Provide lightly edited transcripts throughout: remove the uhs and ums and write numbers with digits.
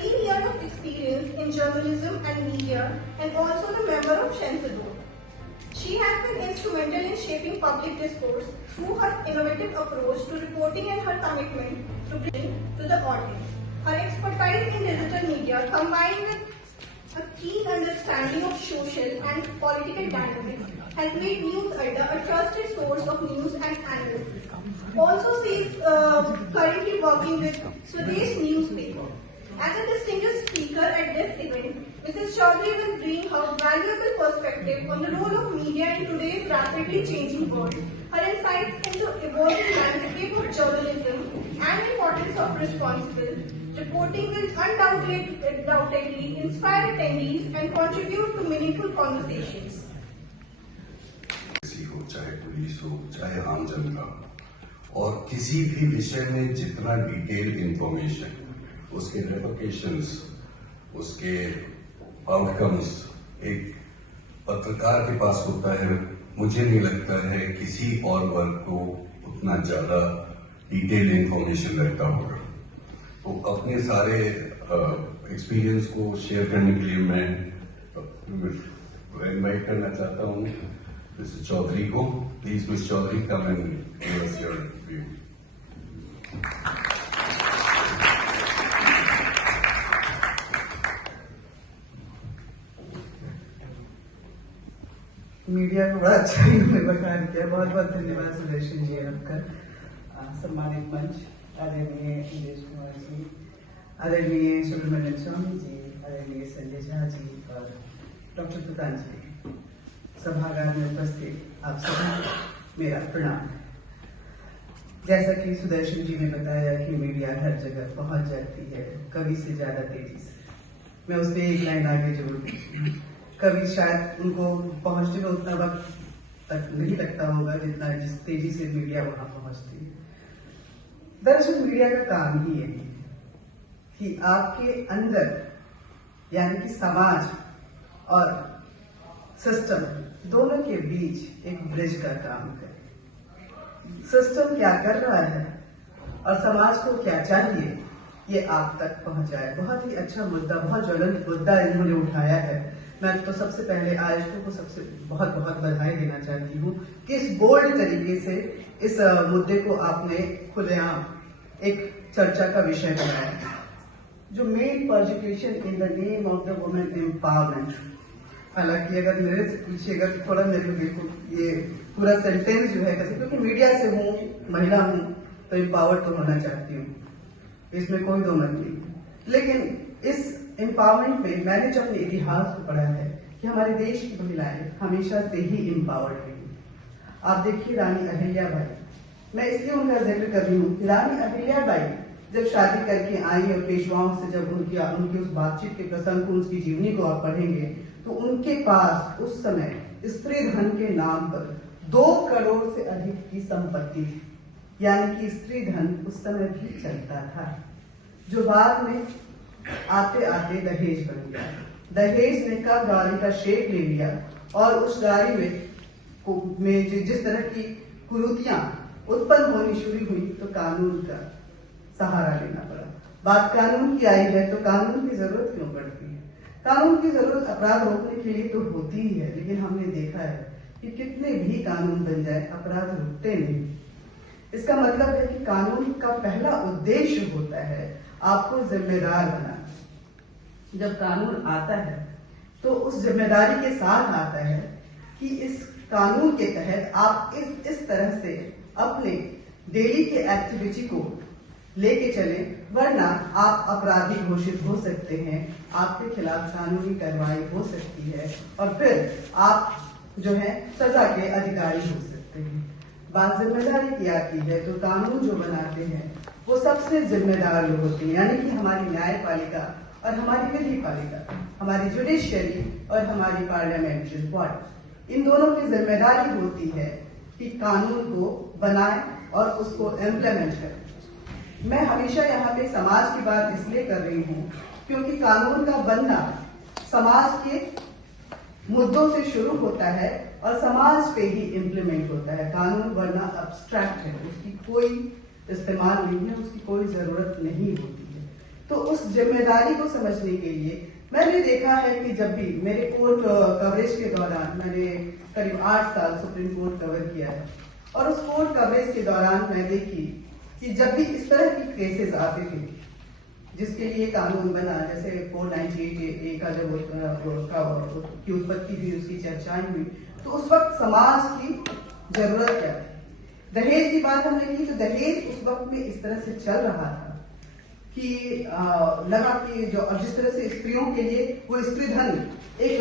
13 years of experience in journalism and media and also the member of Shensador. She has been instrumental in shaping public discourse through her innovative approach to reporting and her commitment to bring to the audience. Her expertise in digital media combined with a keen understanding of social and political dynamics has made News Adda a trusted source of news and analysis. Also, she is currently working with Swadesh newspaper. As a distinguished speaker at this event, Mrs. Chaudhary will bring her valuable perspective on the role of media in today's rapidly changing world, her insights into evolving landscape of journalism and importance of responsible reporting will undoubtedly inspire attendees and contribute to meaningful conversations. किसी हो, चाहे police हो, चाहे आम जनता, और किसी भी विषय में जितना डिटेल इंफॉर्मेशन, उसके रेपरकशंस, उसके आउटकम्स एक पत्रकार के पास होता है, मुझे नहीं लगता है किसी और वर्ग को उतना ज्यादा डिटेल इंफॉर्मेशन लगता होगा। तो अपने सारे एक्सपीरियंस को शेयर करने के लिए मैं इनवाइट करना चाहता हूँ मिस्टर चौधरी को। Please miss Chaudhary, come and give us your view. Media को बड़ा अच्छा इन्होंने बता दिया। बहुत बहुत धन्यवाद सुदर्शन जी आपका। सम्मानित मंच, आदरणीय इंदेश कुमार जी, आदरणीय सुब्रमण्यम स्वामी जी, आदरणीय संजय झा जी और डॉक्टर पतंजलि, सभागार में उपस्थित आप सभी मेरा प्रणाम। जैसा कि सुदर्शन जी ने बताया कि मीडिया हर जगह पहुंच जाती है, कभी से ज्यादा तेजी से। मैं उस पर एक लाइन आगे जोड़ दूँ, कभी शायद उनको पहुंचने में उतना वक्त तक नहीं लगता होगा जितना जिस तेजी से मीडिया वहां पहुंचती है। दरअसल मीडिया का काम ही यही है कि आपके अंदर यानी कि समाज और सिस्टम दोनों के बीच एक ब्रिज का काम करे। सिस्टम क्या कर रहा है और समाज को क्या चाहिए, ये आप तक पहुंचाए। बहुत ही अच्छा मुद्दा, बहुत ज्वलंत मुद्दा इन्होंने उठाया है। मैं तो सबसे पहले आयोजकों को सबसे बहुत बहुत बधाई देना चाहती हूँ कि इस बोल्ड तरीके से इस मुद्दे को आपने खुलेआम एक चर्चा का विषय बनाया। जो male persecution in the name of the women empowerment, हालांकि अगर मेरे से पूछिए, अगर थोड़ा मेरे को बिल्कुल ये पूरा सेंटेंस जो है कैसे, क्योंकि मीडिया से हूँ, महिला हूँ, तो एम्पावर्ड तो होना चाहती हूँ, इसमें कोई दो मत नहीं। लेकिन इस एम्पावरमेंट में मैंने जो अपने इतिहास को पढ़ा है कि हमारे देश की महिलाएं हमेशा से ही एम्पावर्ड रही। आप देखिए रानी अहिल्याबाई, मैं इसलिए उनका जिक्र कर रही हूँ। रानी अहिल्याबाई जब शादी करके आई और पेशवाओं से जब उनकी उस बातचीत के प्रसंग को, उसकी जीवनी को आप पढ़ेंगे तो उनके पास उस समय स्त्री धन के नाम पर 2 करोड़ से अधिक की संपत्ति थी, यानी कि स्त्री धन उस समय भी चलता था, जो बाद में आते आते दहेज बन गया। दहेज ने का गाड़ी का शेप ले लिया और उस गाड़ी में जिस तरह की कुरीतियां उत्पन्न होनी शुरू हुई तो कानून का सहारा लेना पड़ा। बात कानून की आई है तो कानून की जरूरत क्यों पड़ती है? कानून की जरूरत अपराध रोकने के लिए तो होती ही है, लेकिन हमने देखा है कि कितने भी कानून बन जाए अपराध रुकते नहीं। इसका मतलब है कि कानून का पहला उद्देश्य होता है आपको जिम्मेदार बनाना। जब कानून आता है तो उस जिम्मेदारी के साथ आता है कि इस कानून के तहत आप इस तरह से अपने डेली के एक्टिविटी को लेके चले, वरना आप अपराधी घोषित हो सकते हैं, आपके खिलाफ कानूनी कार्रवाई हो सकती है और फिर आप जो है सजा के अधिकारी हो सकते हैं। बात जिम्मेदारी की आती है तो कानून जो बनाते हैं वो सबसे जिम्मेदार लोग होते हैं, यानी कि हमारी न्यायपालिका और हमारी विधि पालिका, हमारी जुडिशियरी और हमारी पार्लियामेंट्री बॉडी, इन दोनों की जिम्मेदारी होती है कि कानून को बनाए और उसको इम्प्लीमेंट करें। मैं हमेशा यहाँ पे समाज की बात इसलिए कर रही हूँ क्योंकि कानून का बनना समाज के मुद्दों से शुरू होता है और समाज पे ही इम्प्लीमेंट होता है। कानून बनना अब्स्ट्रैक्ट है, उसकी कोई इस्तेमाल नहीं है, उसकी कोई जरूरत नहीं होती है। तो उस जिम्मेदारी को समझने के लिए मैंने देखा है कि जब भी मेरे कोर्ट कवरेज के दौरान मैंने करीब 8 साल सुप्रीम कोर्ट कवर किया है, और उस कोर्ट कवरेज के दौरान मैं देखी कि जब भी इस तरह की केसेस आते थे जिसके लिए कानून बना, जैसे 498A का जब की उत्पत्ति हुई, उसकी चर्चाएं हुई, तो उस वक्त समाज की जरूरत क्या थी। दहेज की बात हमने की तो दहेज उस वक्त में इस तरह से चल रहा था कि लगा कि जो जिस तरह से स्त्रियों के लिए वो स्त्री धन एक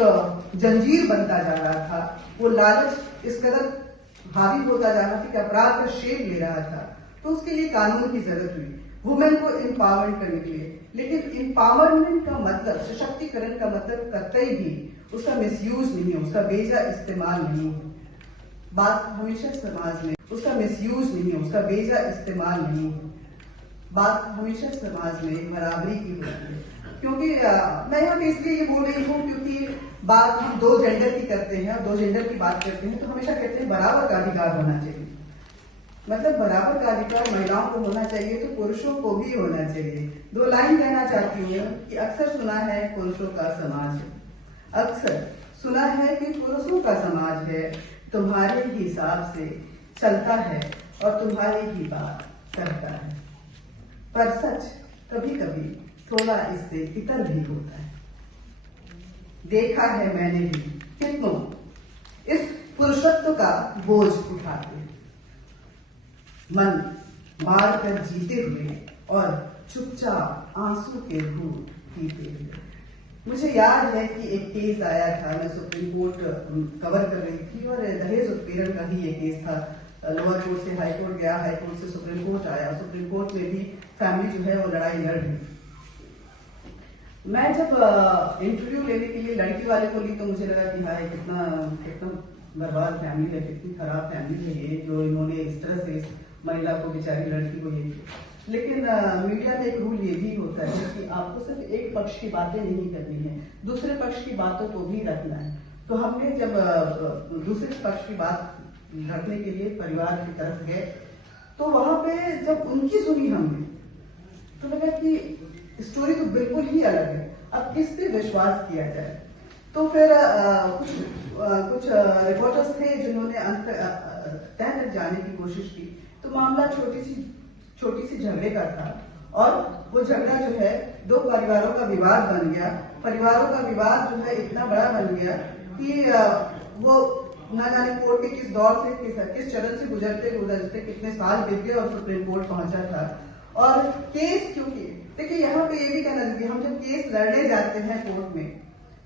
जंजीर बनता जा रहा था, वो लालच इस कदर हावी होता जा रहा था कि अपराध का शेप ले रहा था, तो उसके लिए कानून की जरूरत हुई वुमेन को एम्पावरमेंट करने के लिए। लेकिन एम्पावरमेंट का मतलब, सशक्तिकरण का मतलब कतई भी उसका मिसयूज नहीं है, उसका बेजा इस्तेमाल नहीं है। बात हमेशा समाज में उसका मिसयूज नहीं है, उसका बेजा इस्तेमाल नहीं है। बात हमेशा समाज में बराबरी की होती है, क्योंकि मैं यहाँ पे इसलिए ये बोल रही हूँ क्योंकि बात हम 2 जेंडर की करते हैं और 2 जेंडर की बात करते हैं तो हमेशा कहते हैं बराबर का अधिकार होना चाहिए। मतलब बराबर का अधिकार महिलाओं को होना चाहिए तो पुरुषों को भी होना चाहिए। 2 लाइन कहना चाहती हूँ कि अक्सर सुना है पुरुषों का समाज है, अक्सर सुना है कि पुरुषों का समाज है, तुम्हारे हिसाब से चलता है और तुम्हारी ही बात करता है। पर सच कभी कभी थोड़ा इससे इतर भी होता है। देखा है मैंने भी कितनों इस पुरुषत्व का बोझ उठाते मन मार कर जीते हुए और चुपचाप आंसू के घूंट पीते हुए। मुझे याद है कि एक केस आया था, मैं सुप्रीम कोर्ट कवर कर रही थी और दहेज उत्पीड़न का ही ये केस था। लोअर कोर्ट से हाई कोर्ट गया, हाई कोर्ट से सुप्रीम कोर्ट आया, सुप्रीम कोर्ट में भी फैमिली जो है वो लड़ाई लड़ रही। मैं जब इंटरव्यू लेने के लिए लड़की वाले को ली तो मुझे लगा कि हाय कितना कितना बर्बाद फैमिली है, कितनी खराब फैमिली है ये, जो इन्होंने इस तरह से इस महिला को, बेचारी लड़की को ये। लेकिन मीडिया में एक रूल ये भी होता है कि आपको सिर्फ एक पक्ष की बातें नहीं करनी है, दूसरे पक्ष की बातों को भी रखना है। तो हमने जब दूसरे पक्ष की बात रखने के लिए परिवार की तरफ गए तो वहां पे जब उनकी सुनी हमने तो लगा कि स्टोरी तो बिल्कुल ही अलग है, अब किस पे विश्वास किया जाए। तो फिर कुछ रिपोर्टर्स थे जिन्होंने तह तक जाने की कोशिश की। तो मामला छोटी सी झगड़े का था और वो झगड़ा जो है 2 परिवारों का विवाद बन गया। परिवारों का विवाद जो है इतना बड़ा बन गया कि वो ना जाने कोर्ट के किस दौर से किस चरण से गुजरते कितने साल बीत गए और सुप्रीम कोर्ट पहुंचा था। और केस क्योंकि देखिए यहाँ पे ये भी कहना चाहिए, हम जब केस लड़ने जाते हैं कोर्ट में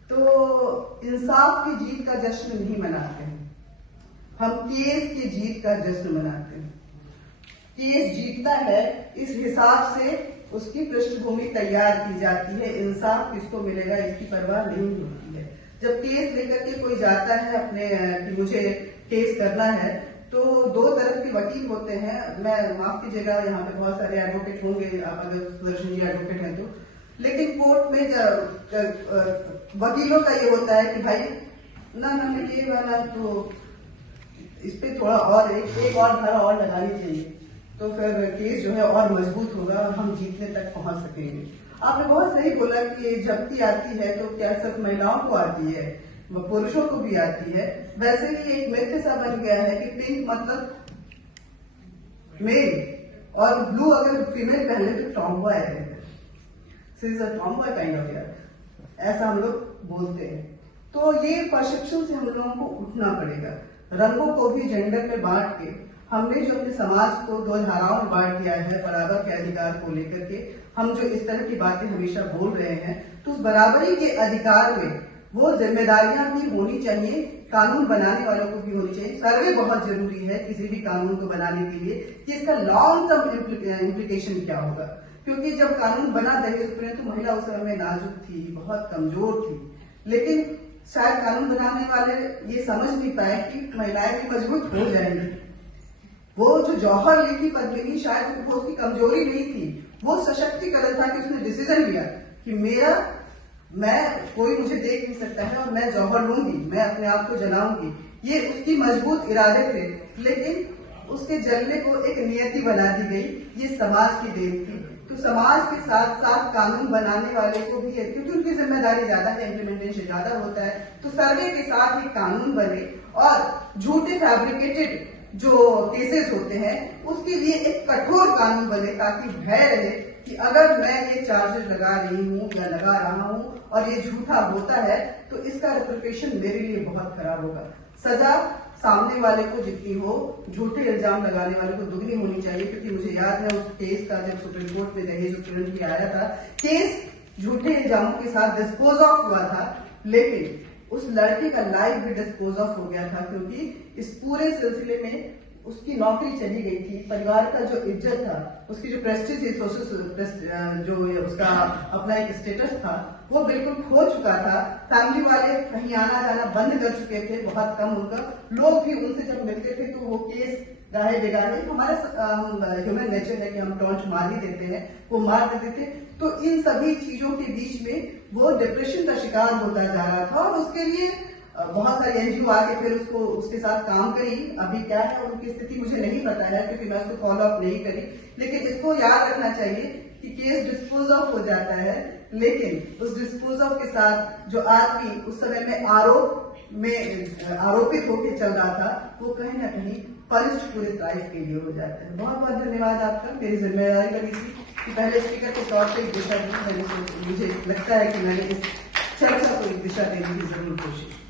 तो इंसाफ की जीत का जश्न नहीं मनाते हैं, हम केस की जीत का जश्न मनाते हैं। केस जीतता है इस हिसाब से उसकी पृष्ठभूमि तैयार की जाती है, इंसाफ किसको मिलेगा इसकी परवाह नहीं होती है। जब केस लेकर के कोई जाता है अपने कि मुझे केस करना है तो 2 तरफ के वकील होते हैं। मैं माफ कीजिएगा, यहाँ पे बहुत सारे एडवोकेट होंगे, अगर सुदर्शन जी एडवोकेट हैं तो, लेकिन कोर्ट में वकीलों का ये होता है कि भाई ना ये वाला तो इस पे थोड़ा और एक और धारा और लगानी चाहिए तो फिर केस जो है और मजबूत होगा और हम जीतने तक पहुंच सकेंगे। आपने बहुत सही बोला कि जब्ती आती है तो क्या सिर्फ महिलाओं को आती है, पुरुषों को भी आती है। वैसे ही एक मिथ सा बन गया है कि पिंक मतलब मेल और ब्लू अगर फीमेल पहले तो टॉमबॉय है, टॉमबॉय काइंड ऑफ यार, ऐसा हम लोग बोलते हैं। तो ये परसेप्शन से हम लोगों को उठना पड़ेगा। रंगों को भी जेंडर में बांट के हमने जो अपने समाज को 2 धाराओं में बांट दिया है बराबर के अधिकार को लेकर के, हम जो इस तरह की बातें हमेशा बोल रहे हैं, तो उस बराबरी के अधिकार में वो जिम्मेदारियां भी होनी चाहिए, कानून बनाने वालों को भी होनी चाहिए। सर्वे बहुत जरूरी है किसी भी कानून को बनाने के लिए कि इसका लॉन्ग टर्म इम्प्लीकेशन क्या होगा, क्योंकि जब कानून बना दहेज उत्पीड़न तो महिला उस समय में नाजुक थी, बहुत कमजोर थी, लेकिन शायद कानून बनाने वाले ये समझ नहीं पाए कि महिलाएं भी मजबूत हो जाएंगी। वो जो जौहर ली थी पद्मिनी, शायद वो उसकी कमजोरी नहीं थी, वो सशक्तिकरण था कि उसने डिसीजन लिया कि कोई मुझे देख नहीं सकता है और मैं जौहर लूंगी, मैं अपने आप को जलाऊंगी। ये उसकी मजबूत इरादे थे, लेकिन उसके जलने को एक नियति बना दी गई, ये समाज की देन थी। तो समाज के साथ साथ कानून बनाने वाले को भी है, क्योंकि उनकी जिम्मेदारी ज्यादा है, इम्प्लीमेंटेशन ज्यादा होता है, तो सर्वे के साथ ही कानून बने और झूठे फैब्रिकेटेड जो केसेस होते हैं उसके लिए एक कठोर कानून बने, ताकि भय रहे कि अगर मैं ये चार्जेस लगा रही हूँ या लगा रहा हूँ और ये झूठा होता है तो इसका रिप्रेशन मेरे लिए बहुत खराब होगा। सजा सामने वाले को जितनी हो, झूठे इल्जाम लगाने वाले को दुगनी होनी चाहिए। क्योंकि मुझे याद है उस केस का, जब सुप्रीम कोर्ट में दहेज उत्पीड़न भी आया था, केस झूठे इल्जामों के साथ डिस्पोज ऑफ हुआ था, लेकिन उस लड़के का लाइफ भी डिस्पोज ऑफ हो गया था, क्योंकि इस पूरे सिलसिले में उसकी नौकरी चली गई थी, परिवार का जो इज्जत था, उसकी जो प्रेस्टीज है, सोशल जो उसका अपना एक स्टेटस था, वो बिल्कुल खो चुका था। फैमिली वाले कहीं आना जाना बंद कर चुके थे, बहुत कम उनका, लोग भी उनसे जब मिलते थे तो वो केस गाहे बेगाहे, हमारा ह्यूमन नेचर है कि हम टॉन्च मार ही देते हैं, वो मार देते थे। तो इन सभी चीजों के बीच में वो डिप्रेशन का शिकार होता जा रहा था और उसके लिए बहुत सारी एनजीओ आके फिर उसके साथ काम करी। अभी क्या है उनकी स्थिति मुझे नहीं पता है, क्योंकि मैं उसको फॉलो अप नहीं करी, लेकिन इसको याद रखना चाहिए कि केस डिस्पोज ऑफ हो जाता है, लेकिन उस डिस्पोज ऑफ के साथ जो आदमी उस समय में आरोपित होकर चल रहा था, वो कहीं ना कहीं पनिश्ड पूरे लाइफ के लिए हो जाता है। बहुत बहुत धन्यवाद आपका। मेरी जिम्मेदारी बनी थी कि पहले स्पीकर के तौर पर एक दिशा दी, मुझे लगता है कि मैंने इस चर्चा को एक दिशा देने की जरूर कोशिश की।